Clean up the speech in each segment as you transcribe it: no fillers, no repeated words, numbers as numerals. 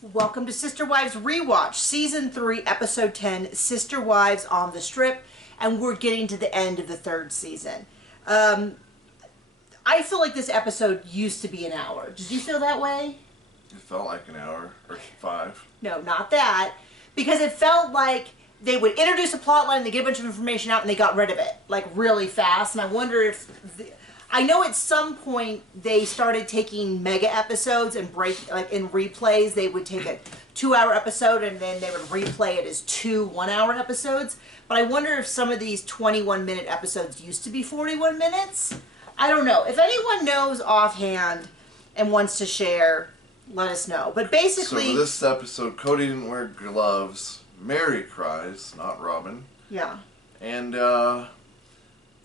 Welcome to Sister Wives Rewatch, Season 3, Episode 10, Sister Wives on the Strip, and we're getting to the end of the third season. I feel like this episode used to be an hour. Did you feel that way? It felt like an hour, or 5. No, not that. Because it felt like they would introduce a plot line, they get a bunch of information out, and they got rid of it, like, really fast. And I wonder if... I know at some point they started taking mega episodes and like in replays, they would take a 2-hour episode and then they would replay it as 2 1-hour episodes. But I wonder if some of these 21-minute episodes used to be 41 minutes. I don't know. If anyone knows offhand and wants to share, let us know. But basically... So this episode, Cody didn't wear gloves. Meri cries, not Robin. Yeah. And the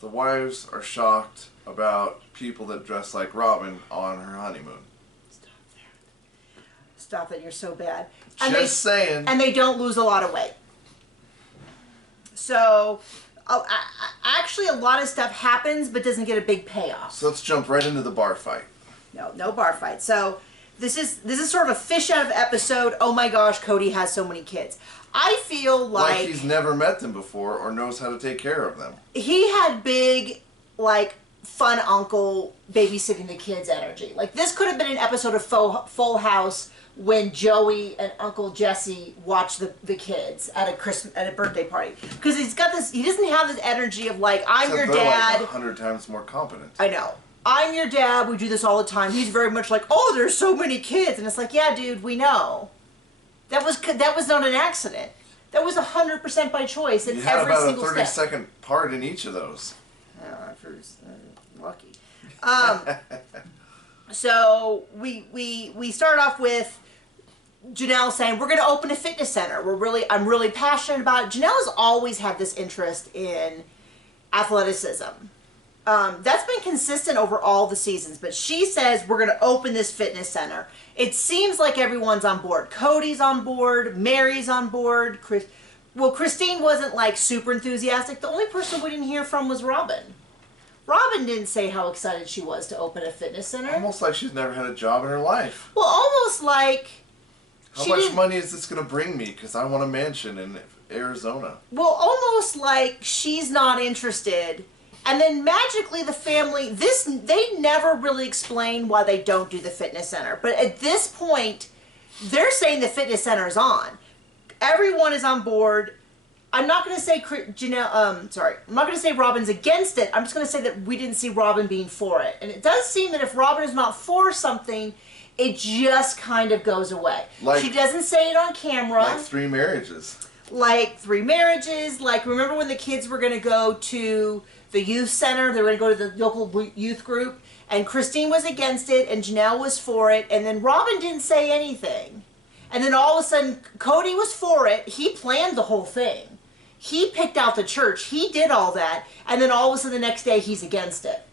wives are shocked about people that dress like Robin on her honeymoon. Stop it, you're so bad. And Just saying. And they don't lose a lot of weight. So, actually a lot of stuff happens but doesn't get a big payoff. So let's jump right into the bar fight. No bar fight. So, this is sort of a fish out of episode, oh my gosh, Cody has so many kids. I feel like he's never met them before or knows how to take care of them. He had big, like, fun uncle babysitting the kids energy. Like, this could have been an episode of Full House when Joey and Uncle Jesse watch the kids at a birthday party. Because he's got this, he doesn't have this energy of like, I'm your dad. Like 100 times more competent. I know. I'm your dad, we do this all the time. He's very much like, oh, there's so many kids. And it's like, yeah, dude, we know. That was not an accident. That was 100% by choice in every single step. You had about a 30-second part in each of those. Lucky. So we start off with Janelle saying we're going to open a fitness center. I'm really passionate about it. Janelle has always had this interest in athleticism. That's been consistent over all the seasons, but she says we're going to open this fitness center. It seems like everyone's on board. Cody's on board. Meri's on board. Christine wasn't like super enthusiastic. The only person we didn't hear from was Robin. Robin didn't say how excited she was to open a fitness center. Almost like she's never had a job in her life. Well, almost like... How much money is this going to bring me? Because I want a mansion in Arizona. Well, almost like she's not interested. And then magically the family... They never really explain why they don't do the fitness center. But at this point, they're saying the fitness center is on. Everyone is on board. I'm not going to say I'm not going to say Robin's against it. I'm just going to say that we didn't see Robin being for it. And it does seem that if Robin is not for something, it just kind of goes away. She doesn't say it on camera. Like 3 marriages. Like 3 marriages. Like, remember when the kids were going to go to the youth center? They were going to go to the local youth group. And Christine was against it, and Janelle was for it. And then Robin didn't say anything. And then all of a sudden, Cody was for it. He planned the whole thing. He picked out the church. He did all that. And then all of a sudden the next day he's against it.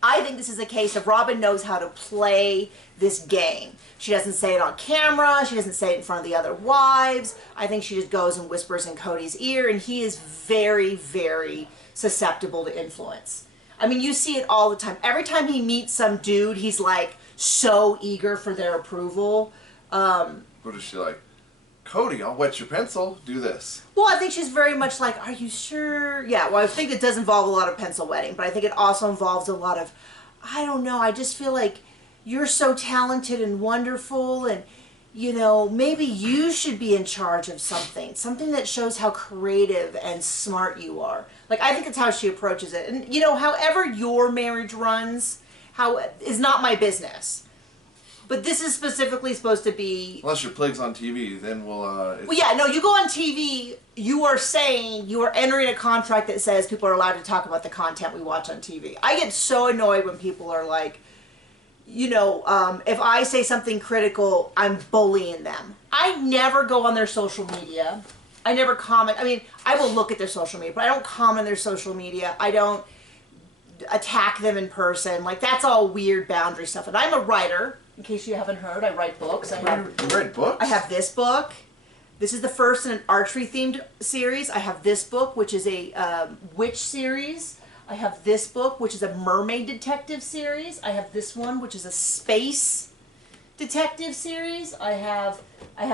I think this is a case of Robin knows how to play this game. She doesn't say it on camera. She doesn't say it in front of the other wives. I think she just goes and whispers in Cody's ear. And he is very, very susceptible to influence. I mean, you see it all the time. Every time he meets some dude, he's like so eager for their approval. What is she like? Cody, I'll wet your pencil. Do this. Well, I think she's very much like, are you sure? Yeah, well, I think it does involve a lot of pencil wetting, but I think it also involves a lot of, I don't know, I just feel like you're so talented and wonderful, and, you know, maybe you should be in charge of something that shows how creative and smart you are. Like, I think it's how she approaches it. And, you know, however your marriage runs, is not my business. But this is specifically supposed to be... Unless your plig's on TV, then we'll... Well, yeah, no, you go on TV, you are entering a contract that says people are allowed to talk about the content we watch on TV. I get so annoyed when people are like, you know, if I say something critical, I'm bullying them. I never go on their social media. I never comment. I mean, I will look at their social media, but I don't comment on their social media. I don't attack them in person. Like, that's all weird boundary stuff. And I'm a writer. In case you haven't heard, I write books. You write books? I have this book. This is the first in an archery-themed series. I have this book, which is a witch series. I have this book, which is a mermaid detective series. I have this one, which is a space detective series. I have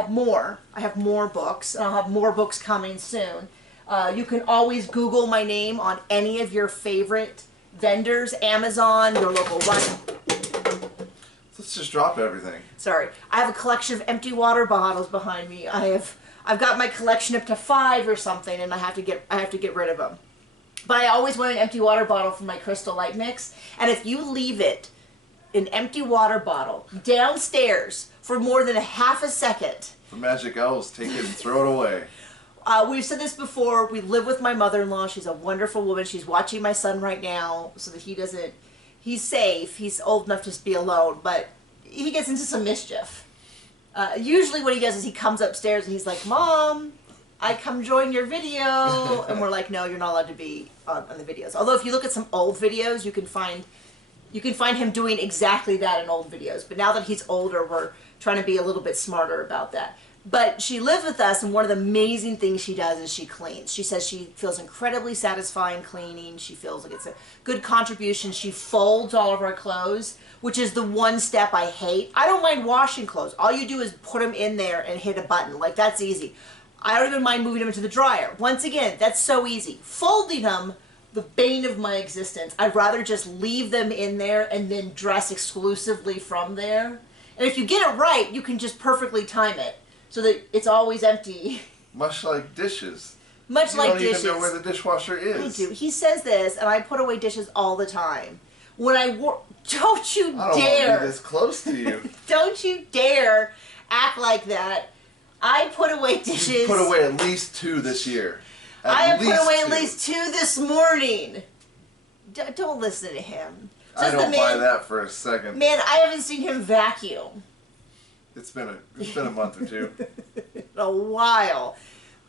more. I have more books, and I'll have more books coming soon. You can always Google my name on any of your favorite vendors, Amazon, your local run. Let's just drop everything. Sorry, I have a collection of empty water bottles behind me. I've got my collection up to 5 or something, and I have to get rid of them. But I always want an empty water bottle for my Crystal Light mix, and if you leave it, an empty water bottle, downstairs for more than a half a second. The magic elves take it and throw it away. We've said this before. We live with my mother-in-law. She's a wonderful woman. She's watching my son right now so that he's safe. He's old enough to just be alone, but he gets into some mischief. Usually what he does is he comes upstairs and he's like, Mom, I come join your video. And we're like, no, you're not allowed to be on the videos. Although if you look at some old videos, you can find him doing exactly that in old videos. But now that he's older, we're trying to be a little bit smarter about that. But she lives with us, and one of the amazing things she does is she cleans. She says she feels incredibly satisfying cleaning. She feels like it's a good contribution. She folds all of our clothes, which is the one step I hate. I don't mind washing clothes. All you do is put them in there and hit a button. Like, that's easy. I don't even mind moving them into the dryer. Once again, that's so easy. Folding them, the bane of my existence. I'd rather just leave them in there and then dress exclusively from there. And if you get it right, you can just perfectly time it so that it's always empty. Much like dishes. Much like dishes. You don't even know where the dishwasher is. I do. He says this, and I put away dishes all the time. When don't you dare. I don't want to be this close to you. Don't you dare act like that. I put away dishes. You put away at least 2 this year. I have put away at least 2 this morning. Don't listen to him. I don't buy that for a second. Man, I haven't seen him vacuum. It's been a month or 2. A while.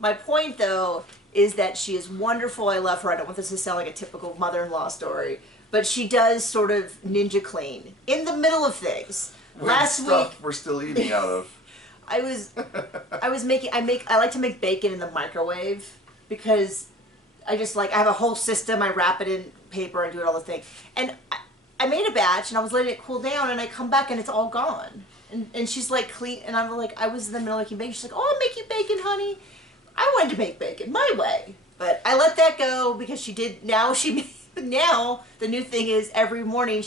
My point, though, is that she is wonderful. I love her. I don't want this to sound like a typical mother-in-law story, but she does sort of ninja clean in the middle of things. Last week we're still eating out of. I like to make bacon in the microwave because I have a whole system. I wrap it in paper and do it all the thing. And I made a batch and I was letting it cool down and I come back and it's all gone. And she's like, clean, and I'm like, I was in the middle of making bacon. She's like, oh, I'll make you bacon, honey. I wanted to make bacon my way. But I let that go because she did, now the new thing is every morning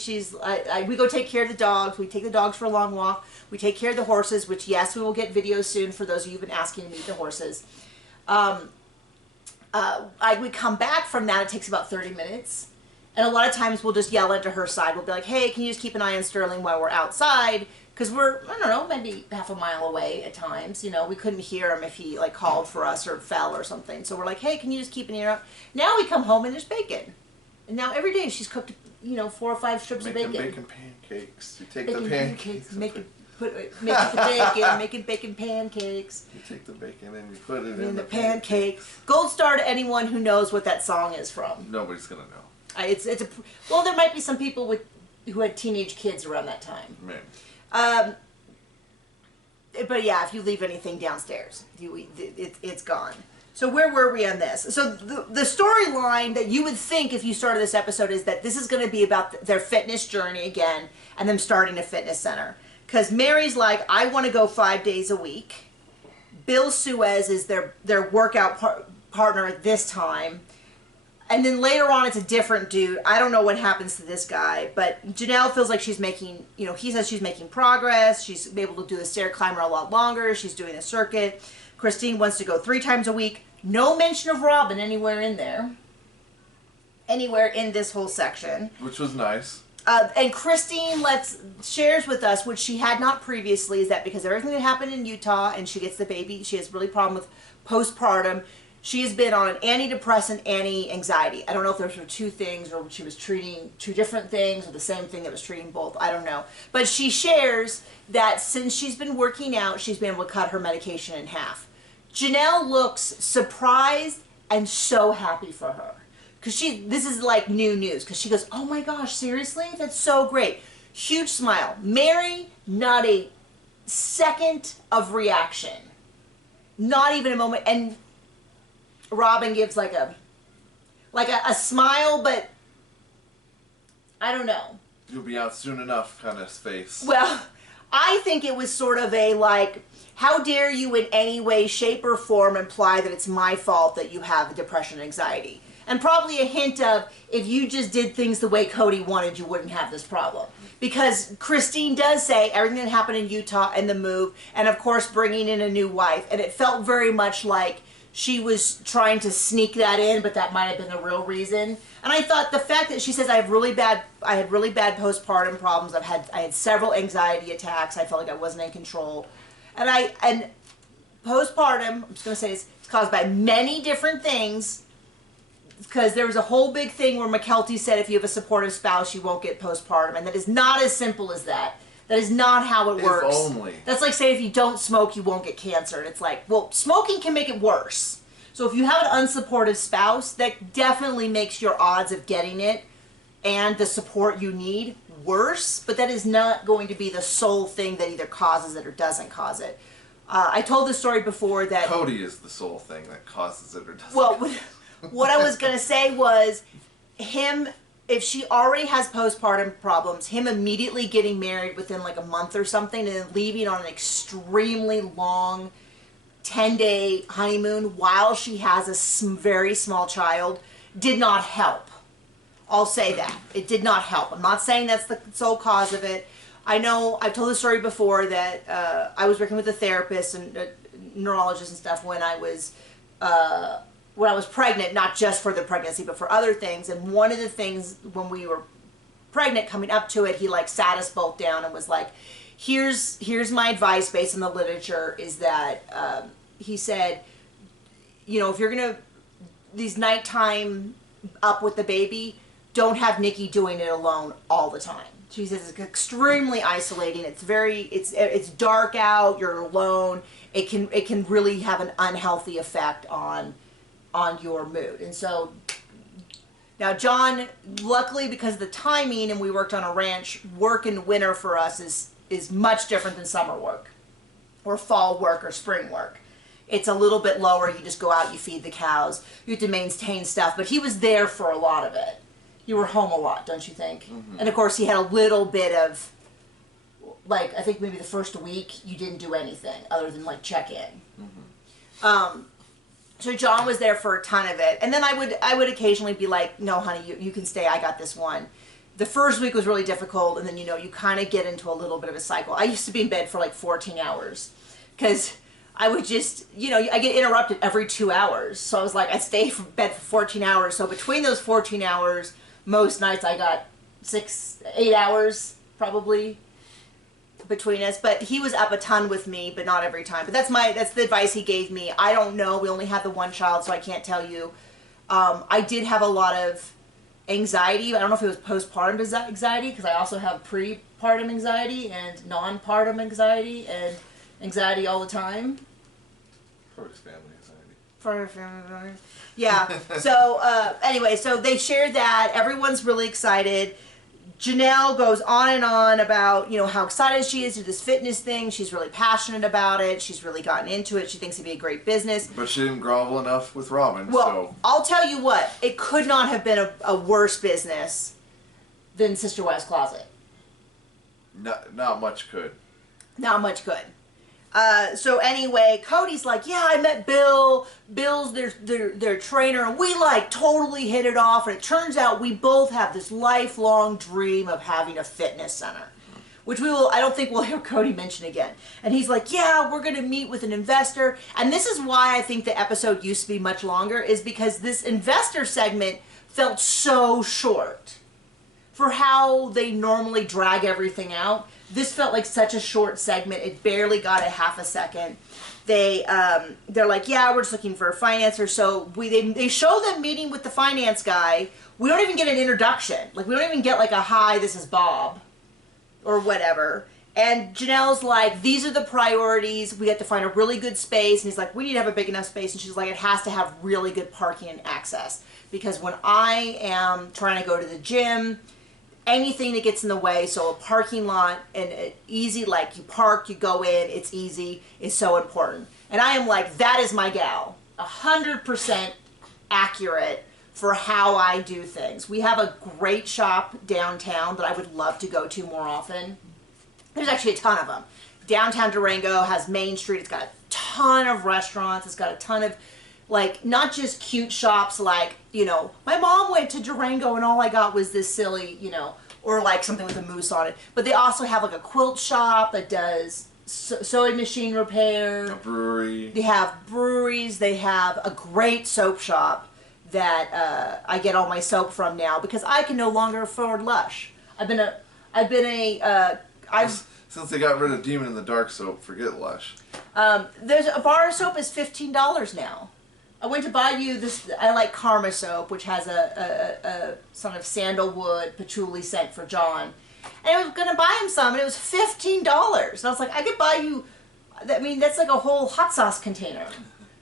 we go take care of the dogs. We take the dogs for a long walk. We take care of the horses, which yes, we will get videos soon for those of you who've been asking to meet the horses. We come back from that, it takes about 30 minutes. And a lot of times we'll just yell into her side. We'll be like, hey, can you just keep an eye on Sterling while we're outside? Because we're, I don't know, maybe half a mile away at times. You know, we couldn't hear him if he like called for us or fell or something. So we're like, hey, can you just keep an ear out? Now we come home and there's bacon. And now every day she's cooked, 4 or 5 strips of bacon. Making pancakes. You take bacon the pancakes. Making the bacon, making bacon pancakes. You take the bacon and you put it in the pancake. Gold star to anyone who knows what that song is from. Nobody's gonna know. Well, there might be some people who had teenage kids around that time. Maybe. But yeah, if you leave anything downstairs, it's gone. So where were we on this? So the storyline that you would think if you started this episode is that this is going to be about their fitness journey again and them starting a fitness center. Because Meri's like, I want to go 5 days a week. Bill Suez is their workout partner at this time. And then later on, it's a different dude. I don't know what happens to this guy, but Janelle feels like she's making, he says she's making progress. She's able to do the stair climber a lot longer. She's doing a circuit. Christine wants to go 3 times a week. No mention of Robin anywhere in there. Anywhere in this whole section. Which was nice. And Christine shares with us, which she had not previously, is that because everything that happened in Utah and she gets the baby, she has really problem with postpartum. She has been on an antidepressant, anti-anxiety. I don't know if those were 2 things or she was treating 2 different things or the same thing that was treating both. I don't know. But she shares that since she's been working out, she's been able to cut her medication in half. Janelle looks surprised and so happy for her. Because this is like new news. Because she goes, oh my gosh, seriously? That's so great. Huge smile. Meri, not a second of reaction. Not even a moment. And Robin gives like a smile, but I don't know. You'll be out soon enough kind of face. Well, I think it was sort of a like, how dare you in any way, shape, or form imply that it's my fault that you have depression and anxiety. And probably a hint of, if you just did things the way Cody wanted, you wouldn't have this problem. Because Christine does say everything that happened in Utah and the move, and of course bringing in a new wife. And it felt very much like she was trying to sneak that in, but that might have been the real reason. And I thought the fact that she says I had really bad postpartum problems. I had several anxiety attacks. I felt like I wasn't in control. And postpartum, I'm just going to say it's caused by many different things, because there was a whole big thing where McKelty said if you have a supportive spouse, you won't get postpartum. And that is not as simple as that. That is not how it works. If only. That's like saying if you don't smoke, you won't get cancer. And it's like, well, smoking can make it worse. So if you have an unsupportive spouse, that definitely makes your odds of getting it and the support you need worse. But that is not going to be the sole thing that either causes it or doesn't cause it. I told this story before that... Cody is the sole thing that causes it or doesn't. Well, what I was going to say was him... If she already has postpartum problems, him immediately getting married within like a month or something and then leaving on an extremely long 10-day honeymoon while she has a very small child did not help. I'll say that. It did not help. I'm not saying that's the sole cause of it. I know I've told the story before that I was working with a therapist and a neurologist and stuff when I was pregnant, not just for the pregnancy, but for other things. And one of the things when we were pregnant, coming up to it, he like sat us both down and was like, here's my advice based on the literature, is that he said, you know, if you're going to, these nighttime up with the baby, don't have Nikki doing it alone all the time. She says it's extremely isolating. It's dark out, you're alone. It can really have an unhealthy effect on your mood. And so now John, luckily because of the timing and we worked on a ranch, work in winter for us is much different than summer work or fall work or spring work. It's a little bit lower. You just go out, you feed the cows, you have to maintain stuff, but he was there for a lot of it. You were home a lot, don't you think? Mm-hmm. And of course he had a little bit of, like, I think maybe the first week you didn't do anything other than like check in. Mm-hmm. So John was there for a ton of it. And then I would occasionally be like, no, honey, you can stay. I got this one. The first week was really difficult. And then, you know, you kind of get into a little bit of a cycle. I used to be in bed for like 14 hours because I would just, you know, I get interrupted every 2 hours. So I was like, I stay in bed for 14 hours. So between those 14 hours, most nights I got 8 hours probably between us. But he was up a ton with me, but not every time. But that's the advice he gave me. I don't know. We only had the one child, so I can't tell you. I did have a lot of anxiety. I don't know if it was postpartum anxiety, because I also have prepartum anxiety and non-partum anxiety and anxiety all the time. For his family anxiety. For family anxiety. Yeah. So anyway, so they shared that. Everyone's really excited. Janelle goes on and on about, you know, how excited she is to this fitness thing. She's really passionate about it. She's really gotten into it. She thinks it'd be a great business. But she didn't grovel enough with Robin. Well, so. I'll tell you what. It could not have been a worse business than Sister Wives Closet. Not much could. Not much could. So anyway, Cody's like, yeah, I met Bill. Bill's their trainer, and we like totally hit it off. And it turns out we both have this lifelong dream of having a fitness center, which I don't think we'll hear Cody mention again. And he's like, yeah, we're going to meet with an investor. And this is why I think the episode used to be much longer, is because this investor segment felt so short for how they normally drag everything out. This felt like such a short segment. It barely got a half a second. They're like, yeah, we're just looking for a financer. So they show them meeting with the finance guy. We don't even get an introduction. Like, we don't even get like a, hi, this is Bob, or whatever. And Janelle's like, these are the priorities. We have to find a really good space. And he's like, we need to have a big enough space. And she's like, it has to have really good parking and access. Because when I am trying to go to the gym, anything that gets in the way, so a parking lot and easy, like you park, you go in, it's easy, is so important. And I am like, that is my gal. 100% accurate for how I do things. We have a great shop downtown that I would love to go to more often. There's actually a ton of them. Downtown Durango has Main Street. It's got a ton of restaurants. It's got a ton of, like, not just cute shops like, you know, my mom went to Durango and all I got was this silly, you know, or like something with a moose on it. But they also have like a quilt shop that does sewing machine repair. A brewery. They have breweries. They have a great soap shop that I get all my soap from now because I can no longer afford Lush. Since they got rid of Demon in the Dark soap, forget Lush. There's a bar of soap is $15 now. I went to buy you this. I like Karma soap, which has a sort of sandalwood patchouli scent for John, and I was gonna buy him some, and it was $15. And I was like, I could buy you. I mean, that's like a whole hot sauce container.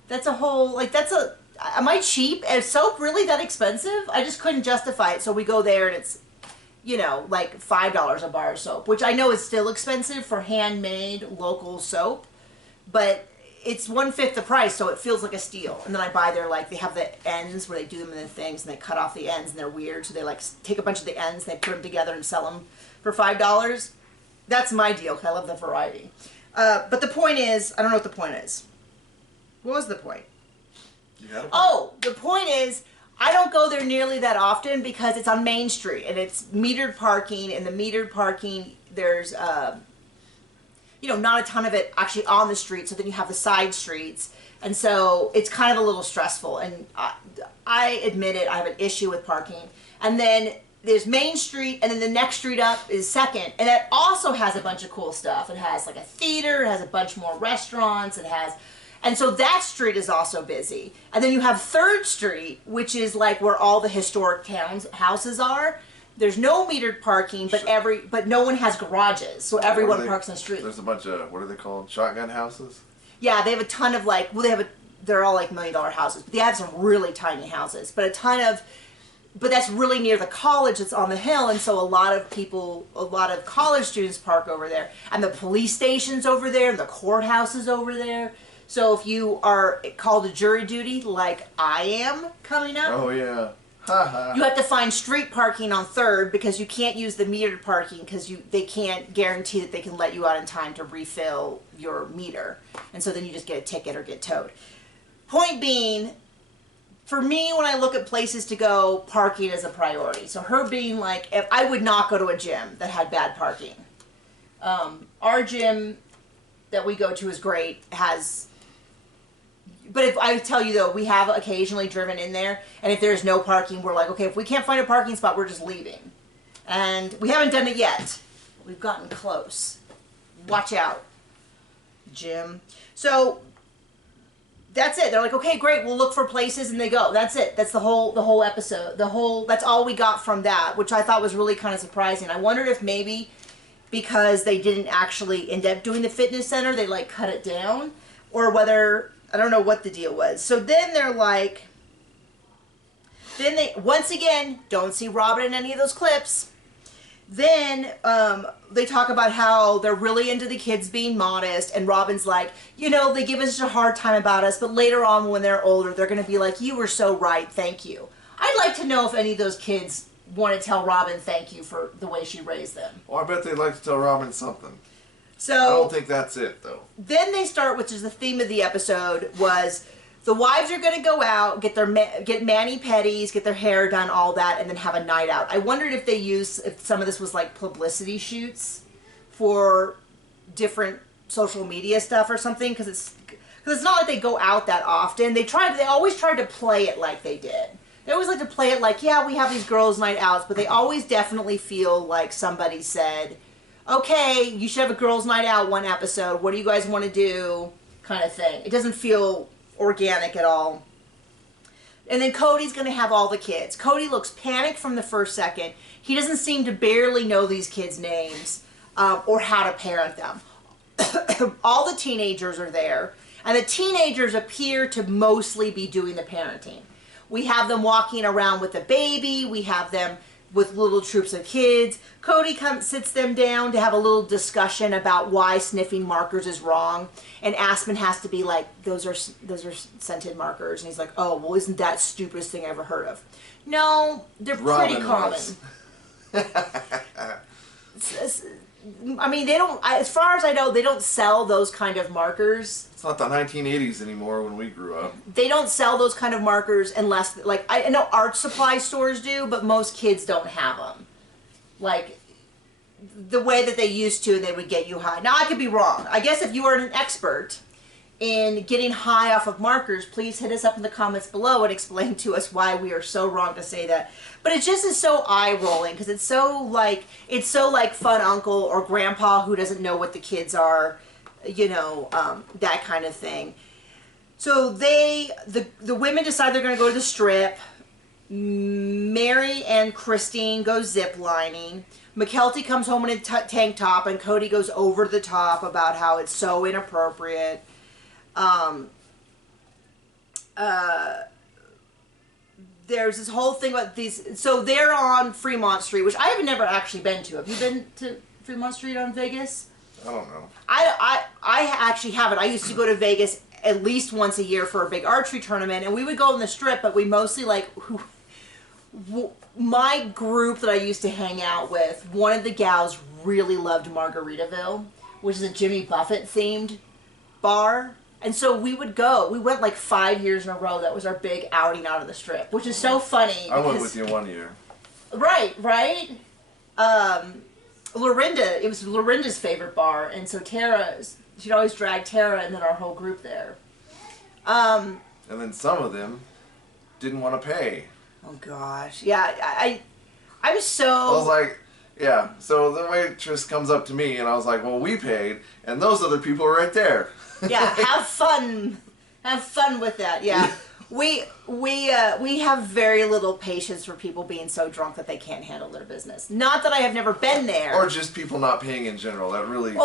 That's a whole like that's a. Am I cheap? Is soap really that expensive? I just couldn't justify it, so we go there, and it's, you know, like $5 a bar of soap, which I know is still expensive for handmade local soap, but it's 1/5 the price, so it feels like a steal. And then I buy their, like, they have the ends where they do them in the things, and they cut off the ends, and they're weird, so they, like, take a bunch of the ends, and they put them together and sell them for $5. That's my deal, because I love the variety. But the point is, I don't know what the point is. What was the point? You had a point. Oh, the point is, I don't go there nearly that often because it's on Main Street, and it's metered parking, and the metered parking, there's, you know, not a ton of it actually on the street, so then you have the side streets, and so it's kind of a little stressful, and I admit it, I have an issue with parking. And then there's Main Street, and then the next street up is Second, and that also has a bunch of cool stuff. It has like a theater, it has a bunch more restaurants, it has, and so that street is also busy. And then you have Third Street, which is like where all the historic houses are. There's no metered parking, but no one has garages, so everyone parks on the street. There's a bunch of, what are they called? Shotgun houses? Yeah, they have a ton of like, well, they're all like $1 million houses, but they have some really tiny houses. But that's really near the college that's on the hill, and so a lot of college students park over there. And the police station's over there, and the courthouse is over there. So if you are called to jury duty, like I am coming up. Oh, yeah. You have to find street parking on Third because you can't use the metered parking because they can't guarantee that they can let you out in time to refill your meter. And so then you just get a ticket or get towed. Point being, for me, when I look at places to go, parking is a priority. So her being like, if I would not go to a gym that had bad parking. Our gym that we go to is great, but if I tell you though, we have occasionally driven in there, and if there's no parking, we're like, okay, if we can't find a parking spot, we're just leaving. And we haven't done it yet. We've gotten close. Watch out, Jim. So that's it. They're like, okay, great, we'll look for places, and they go. That's it. That's the whole episode. That's all we got from that, which I thought was really kind of surprising. I wondered if maybe because they didn't actually end up doing the fitness center, they like cut it down, or whether, I don't know what the deal was. So then they're like, then they, once again, don't see Robin in any of those clips. Then they talk about how they're really into the kids being modest, and Robin's like, you know, they give us such a hard time about us, but later on when they're older, they're going to be like, you were so right, thank you. I'd like to know if any of those kids want to tell Robin thank you for the way she raised them. Well, I bet they'd like to tell Robin something. So I don't think that's it, though. Then they start, which is the theme of the episode, was the wives are going to go out, get mani-pedis, get their hair done, all that, and then have a night out. I wondered if some of this was like publicity shoots for different social media stuff or something, because it's not like they go out that often. They always tried to play it like they did. They always like to play it like, yeah, we have these girls' night outs, but they always definitely feel like somebody said, okay, you should have a girls' night out one episode. What do you guys want to do? Kind of thing. It doesn't feel organic at all. And then Cody's going to have all the kids. Cody looks panicked from the first second. He doesn't seem to barely know these kids' names or how to parent them. All the teenagers are there, and the teenagers appear to mostly be doing the parenting. We have them walking around with the baby. We have them with little troops of kids. Cody sits them down to have a little discussion about why sniffing markers is wrong. And Aspen has to be like, those are scented markers. And he's like, oh, well, isn't that the stupidest thing I ever heard of? No, they're pretty common. I mean, they don't. As far as I know, they don't sell those kind of markers. It's not the 1980s anymore when we grew up. They don't sell those kind of markers unless, like, I know art supply stores do, but most kids don't have them. Like, the way that they used to, and they would get you high. Now, I could be wrong. I guess if you are an expert in getting high off of markers, please hit us up in the comments below and explain to us why we are so wrong to say that. But it just is so eye-rolling, because it's so like fun uncle or grandpa who doesn't know what the kids are, you know, that kind of thing. So the women decide they're going to go to the strip. Meri and Christine go zip-lining. McKelty comes home in a tank top, and Cody goes over the top about how it's so inappropriate. There's this whole thing about these. So they're on Fremont Street, which I have never actually been to. Have you been to Fremont Street on Vegas? I don't know. I actually haven't. I used to go to Vegas at least once a year for a big archery tournament, and we would go on the strip, but we mostly my group that I used to hang out with, one of the gals really loved Margaritaville, which is a Jimmy Buffett themed bar. And so we would go. We went like 5 years in a row. That was our big outing out of the strip, which is so funny. I went with you 1 year. Right. Lorinda, it was Lorinda's favorite bar, and so she'd always drag Tara and then our whole group there. And then some of them didn't want to pay. Oh gosh, yeah, I was so. I was like, yeah. So the waitress comes up to me, and I was like, well, we paid, and those other people are right there. Yeah, have fun with that. Yeah, we have very little patience for people being so drunk that they can't handle their business. Not that I have never been there, or just people not paying in general. That really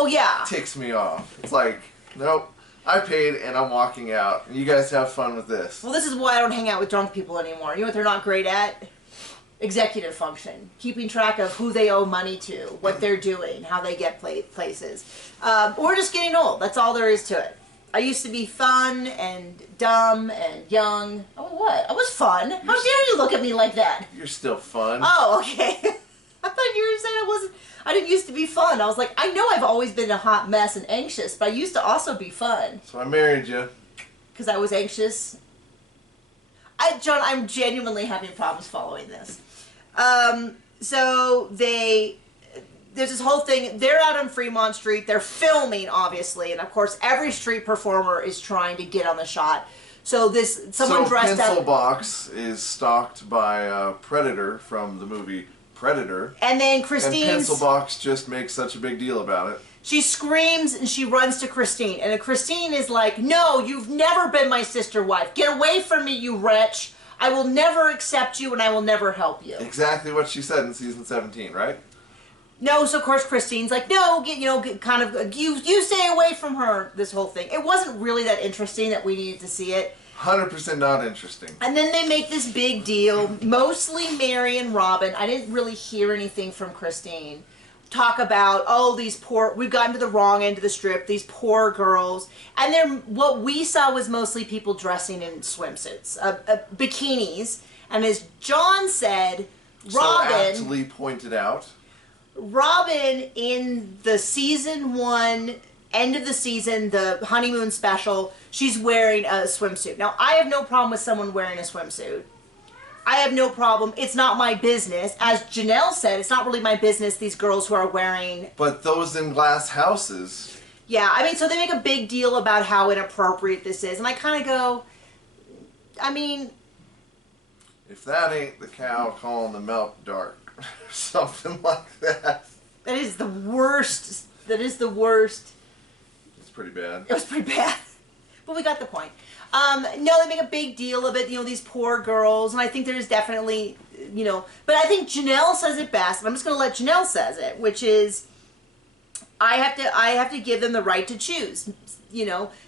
ticks me off. It's like, nope, I paid and I'm walking out. You guys have fun with this. Well, this is why I don't hang out with drunk people anymore. You know what they're not great at? Executive function, keeping track of who they owe money to, what they're doing, how they get places. Or just getting old. That's all there is to it. I used to be fun and dumb and young. Oh, what? I was fun. How dare you look at me like that? You're still fun. Oh, okay. I thought you were saying I didn't used to be fun. I was like, I know I've always been a hot mess and anxious, but I used to also be fun. So I married you. Because I was anxious. John, I'm genuinely having problems following this. So there's this whole thing. They're out on Fremont Street. They're filming, obviously, and of course, every street performer is trying to get on the shot. So someone dressed up. Pencil Box is stalked by Predator from the movie Predator. And then Christine's. And Pencil Box just makes such a big deal about it. She screams and she runs to Christine, and Christine is like, "No, you've never been my sister wife. Get away from me, you wretch. I will never accept you and I will never help you." Exactly what she said in season 17, right? No, so of course Christine's like, "No, you stay away from her." This whole thing. It wasn't really that interesting that we needed to see it. 100% not interesting. And then they make this big deal. Mostly Meri and Robin. I didn't really hear anything from Christine. Talk about, we've gotten to the wrong end of the strip, these poor girls. And what we saw was mostly people dressing in swimsuits, bikinis. And as John said, Robin... So aptly pointed out. Robin, in the season 1, end of the season, the honeymoon special, she's wearing a swimsuit. Now, I have no problem with someone wearing a swimsuit. I have no problem. It's not my business. As Janelle said, it's not really my business, these girls who are wearing... But those in glass houses... Yeah, I mean, so they make a big deal about how inappropriate this is. And I kind of go, I mean... If that ain't the cow calling the milk dark. Something like that. That is the worst. That is the worst. It's pretty bad. It was pretty bad. But we got the point. No, they make a big deal of it, these poor girls, and I think there's definitely, but I think Janelle says it best, and I'm just going to let Janelle says it, which is, I have to give them the right to choose.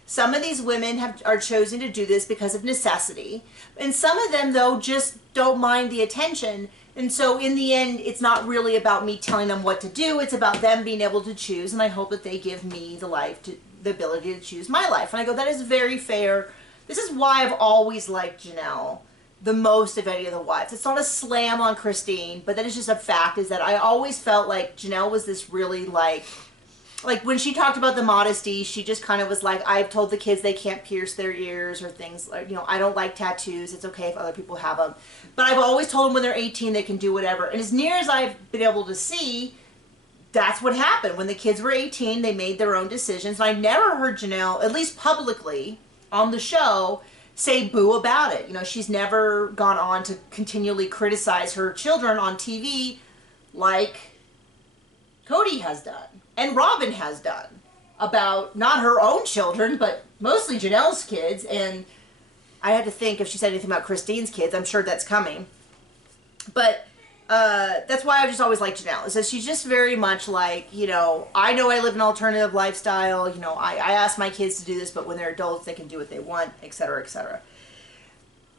Some of these women are chosen to do this because of necessity, and some of them, though, just don't mind the attention, and so in the end, it's not really about me telling them what to do, it's about them being able to choose, and I hope that they give me the ability to choose my life. And I go, that is very fair. This is why I've always liked Janelle, the most of any of the wives. It's not a slam on Christine, but that is just a fact, is that I always felt like Janelle was this really like when she talked about the modesty, she just kind of was like, I've told the kids they can't pierce their ears or things like, I don't like tattoos. It's okay if other people have them. But I've always told them when they're 18 they can do whatever. And as near as I've been able to see, that's what happened. When the kids were 18, they made their own decisions. And I never heard Janelle, at least publicly on the show, say boo about it. She's never gone on to continually criticize her children on TV like Cody has done and Robin has done about not her own children, but mostly Janelle's kids. And I had to think if she said anything about Christine's kids. I'm sure that's coming. But that's why I just always liked Janelle. Is that she's just very much like, I know I live an alternative lifestyle. I ask my kids to do this, but when they're adults, they can do what they want, etc., etc.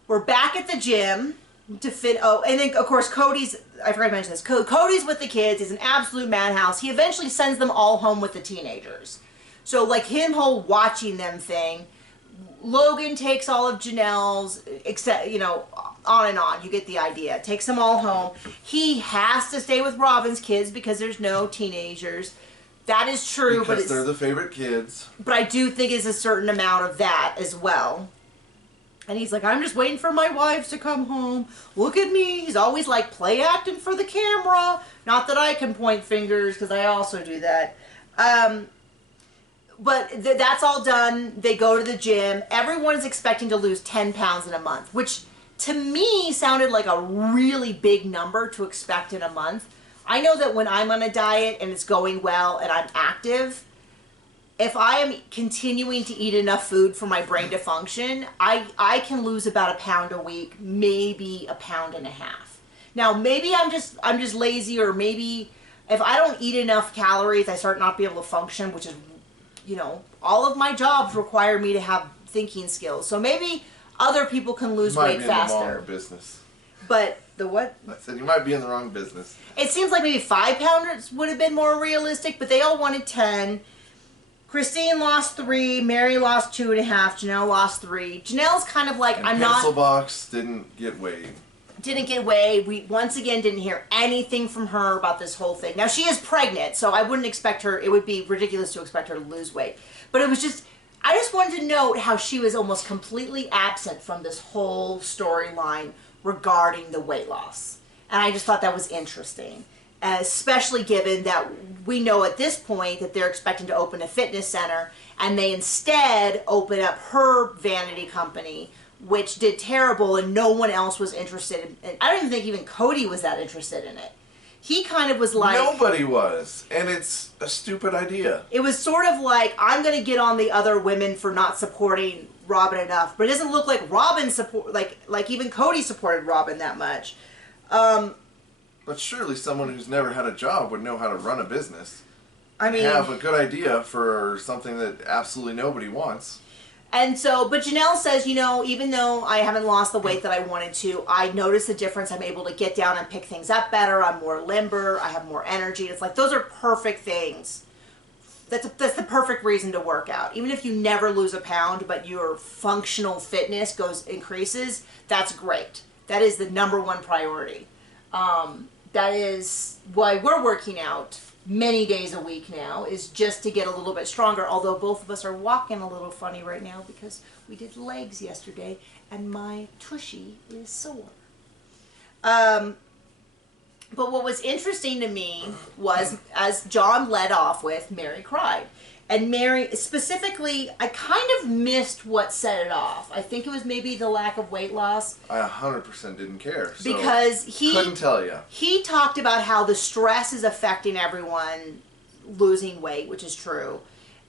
We're back at the gym to fit. Oh, and then of course I forgot to mention this. Cody's with the kids. He's an absolute madhouse. He eventually sends them all home with the teenagers. So like him whole watching them thing. Logan takes all of Janelle's, except on and on. You get the idea. Takes them all home. He has to stay with Robin's kids because there's no teenagers. That is true, because they're the favorite kids. But I do think it's a certain amount of that as well. And he's like, I'm just waiting for my wives to come home. Look at me. He's always like play acting for the camera. Not that I can point fingers because I also do that. But that's all done. They go to the gym. Everyone is expecting to lose 10 pounds in a month, which to me sounded like a really big number to expect in a month. I know that when I'm on a diet and it's going well and I'm active, if I am continuing to eat enough food for my brain to function, I can lose about a pound a week, maybe a pound and a half. Now, maybe I'm just lazy, or maybe if I don't eat enough calories, I start not being able to function, which is, all of my jobs require me to have thinking skills. So maybe other people can lose weight faster. You might be in the wrong business. But the what? I said you might be in the wrong business. It seems like maybe 5 pounders would have been more realistic, but they all wanted 10. Christine lost 3, Meri lost 2.5, Janelle lost 3. Janelle's kind of like, and Pencil Box didn't get weighed. We once again didn't hear anything from her about this whole thing. Now she is pregnant, so I wouldn't expect her, it would be ridiculous to expect her to lose weight. But it was just, I just wanted to note how she was almost completely absent from this whole storyline regarding the weight loss. And I just thought that was interesting. Especially given that we know at this point that they're expecting to open a fitness center, and they instead open up her vanity company, which did terrible, and no one else was interested in. I don't even think even Cody was that interested in it. He kind of was like... Nobody was, and it's a stupid idea. It was sort of like, I'm going to get on the other women for not supporting Robin enough, but it doesn't look like Robin like even Cody supported Robin that much. But surely someone who's never had a job would know how to run a business. I mean... have a good idea for something that absolutely nobody wants. And so, but Janelle says, even though I haven't lost the weight that I wanted to, I notice the difference. I'm able to get down and pick things up better. I'm more limber. I have more energy. It's like, those are perfect things. That's the perfect reason to work out. Even if you never lose a pound, but your functional fitness increases, that's great. That is the #1 priority. That is why we're working out many days a week now, is just to get a little bit stronger, although both of us are walking a little funny right now because we did legs yesterday and my tushy is sore. But what was interesting to me was, as John led off with, Meri cried. And Meri, specifically, I kind of missed what set it off. I think it was maybe the lack of weight loss. I 100% didn't care. So because he couldn't tell you. He talked about how the stress is affecting everyone losing weight, which is true.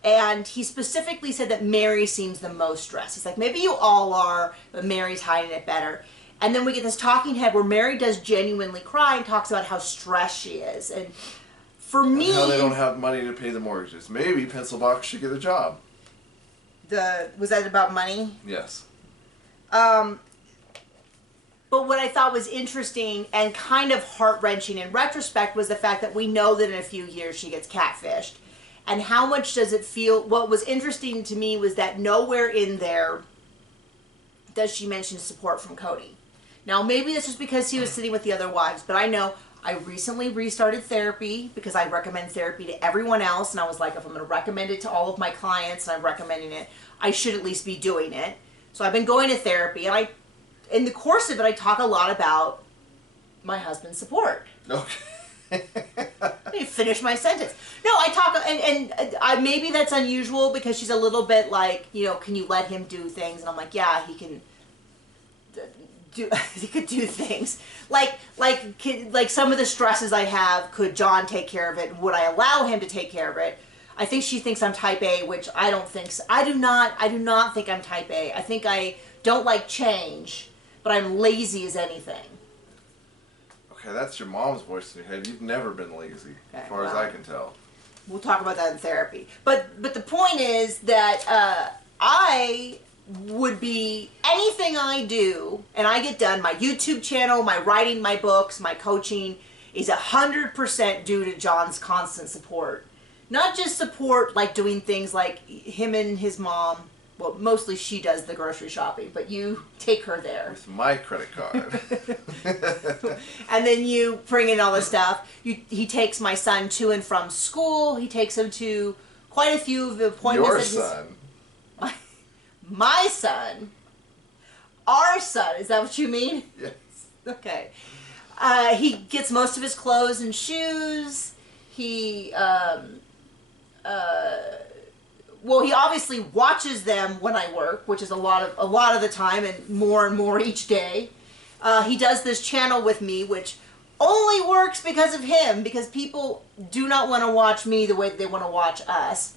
And he specifically said that Meri seems the most stressed. He's like, maybe you all are, but Meri's hiding it better. And then we get this talking head where Meri does genuinely cry and talks about how stressed she is. And for me... And how they don't have money to pay the mortgages. Maybe Pencil Box should get a job. Was that about money? Yes. But what I thought was interesting and kind of heart-wrenching in retrospect was the fact that we know that in a few years she gets catfished. And how much does it feel... What was interesting to me was that nowhere in there does she mention support from Cody. Now, maybe that's just because he was sitting with the other wives, but I know I recently restarted therapy because I recommend therapy to everyone else, and I was like, if I'm going to recommend it to all of my clients and I'm recommending it, I should at least be doing it. So I've been going to therapy, and in the course of it, I talk a lot about my husband's support. Okay. Let me finish my sentence. No, I talk, and maybe that's unusual because she's a little bit like, can you let him do things? And I'm like, yeah, he can he could do things. Like some of the stresses I have, could John take care of it? Would I allow him to take care of it? I think she thinks I'm type A, which I don't think so. I do not think I'm type A. I think I don't like change, but I'm lazy as anything. Okay, that's your mom's voice in your head. You've never been lazy, as far as I can tell. We'll talk about that in therapy. But the point is that I would be, anything I do, and I get done, my YouTube channel, my writing, my books, my coaching, is 100% due to John's constant support. Not just support like doing things like him and his mom. Well, mostly she does the grocery shopping, but you take her there. With my credit card. And then you bring in all the stuff. He takes my son to and from school. He takes him to quite a few of the appointments. Your son. My son. Our son. Is that what you mean? Yes. Okay. He gets most of his clothes and shoes. He obviously watches them when I work, which is a lot of the time and more each day. He does this channel with me, which only works because of him, because people do not want to watch me the way they want to watch us.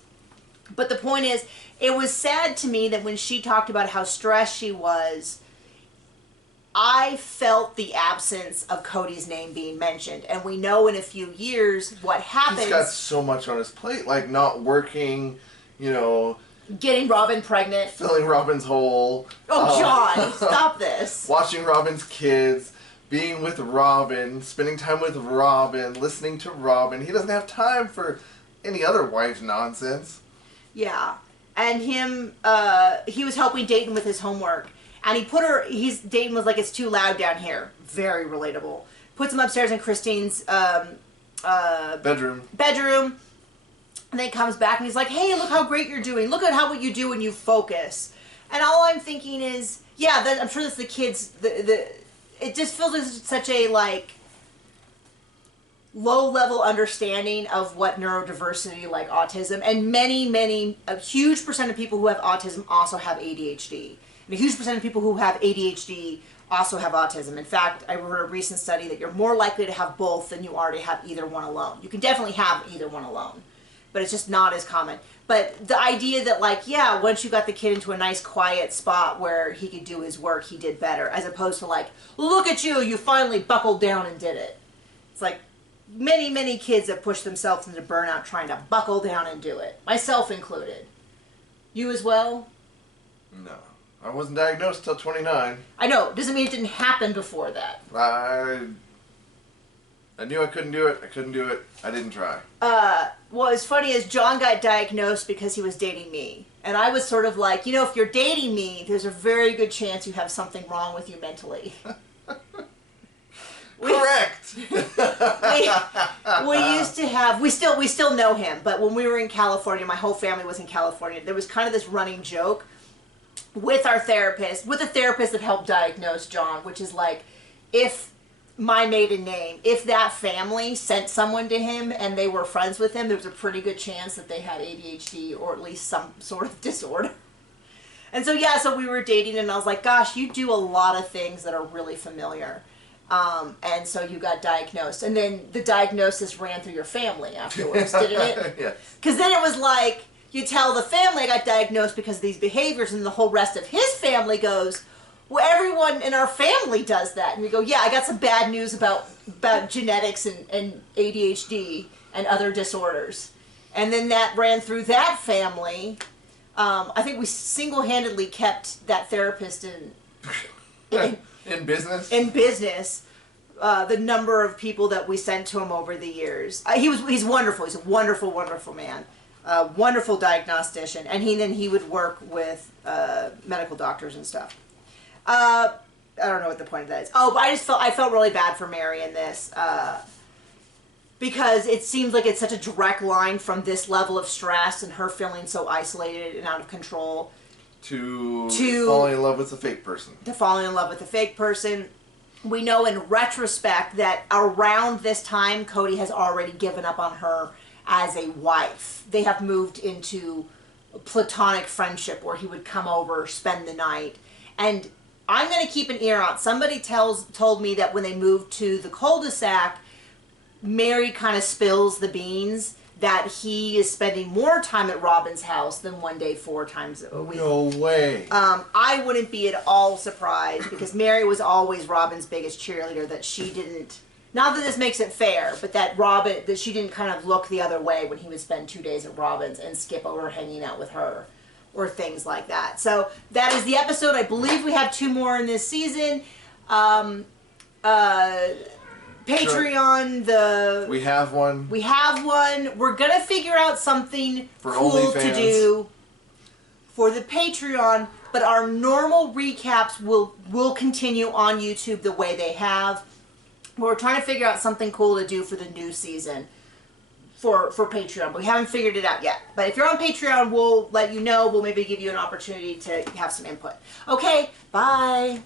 But the point is, it was sad to me that when she talked about how stressed she was, I felt the absence of Cody's name being mentioned. And we know in a few years what happens. He's got so much on his plate, like not working, getting Robin pregnant. Filling Robin's hole. Oh, John, stop this. Watching Robin's kids, being with Robin, spending time with Robin, listening to Robin. He doesn't have time for any other wife's nonsense. Yeah. And him, he was helping Dayton with his homework. And Dayton was like, it's too loud down here. Very relatable. Puts him upstairs in Christine's bedroom. And then comes back and he's like, hey, look how great you're doing. Look at what you do when you focus. And all I'm thinking is, yeah, I'm sure that's the kids. It just feels like such a low-level understanding of what neurodiversity, like autism, and a huge percent of people who have autism also have ADHD. And a huge percent of people who have ADHD also have autism. In fact, I read a recent study that you're more likely to have both than you are to have either one alone. You can definitely have either one alone, but it's just not as common. But the idea that once you got the kid into a nice quiet spot where he could do his work, he did better, as opposed to look at you finally buckled down and did it. It's like many kids have pushed themselves into burnout trying to buckle down and do it, myself included. You as well? No. I wasn't diagnosed till 29. I know. Doesn't mean it didn't happen before that. I knew I couldn't do it. I didn't try. What's funny is John got diagnosed because he was dating me. And I was sort of like, if you're dating me, there's a very good chance you have something wrong with you mentally. Correct. We used to have, we still know him, but when we were in California, my whole family was in California, there was kind of this running joke with a therapist that helped diagnose John, which is if my maiden name, if that family sent someone to him and they were friends with him, there was a pretty good chance that they had ADHD or at least some sort of disorder. And so we were dating and I was like, gosh, you do a lot of things that are really familiar. And so you got diagnosed. And then the diagnosis ran through your family afterwards, didn't it? Yes. Because then it was like, you tell the family I got diagnosed because of these behaviors, and the whole rest of his family goes, well, everyone in our family does that. And we go, yeah, I got some bad news about genetics and ADHD and other disorders. And then that ran through that family. I think we single-handedly kept that therapist in business? In business. The number of people that we sent to him over the years. He's wonderful. He's a wonderful, wonderful man. Wonderful diagnostician. And he would work with medical doctors and stuff. I don't know what the point of that is. Oh, but I felt really bad for Meri in this. Because it seems like it's such a direct line from this level of stress and her feeling so isolated and out of control to falling in love with a fake person. To falling in love with a fake person. We know in retrospect that around this time, Cody has already given up on her as a wife. They have moved into platonic friendship where he would come over, spend the night. And I'm going to keep an ear out. Somebody told me that when they moved to the cul-de-sac, Meri kind of spills the beans that he is spending more time at Robin's house than one day 4 times a week. No way. I wouldn't be at all surprised because Meri was always Robin's biggest cheerleader, that she didn't, not that this makes it fair, but that she didn't kind of look the other way when he would spend 2 days at Robin's and skip over hanging out with her or things like that. So that is the episode. I believe we have 2 more in this season. Patreon, we have one. We're gonna figure out something cool to do for the Patreon, but our normal recaps will continue on YouTube the way they have. We're trying to figure out something cool to do for the new season for Patreon, but we haven't figured it out yet. But if you're on Patreon, we'll let you know. We'll maybe give you an opportunity to have some input. Okay, bye.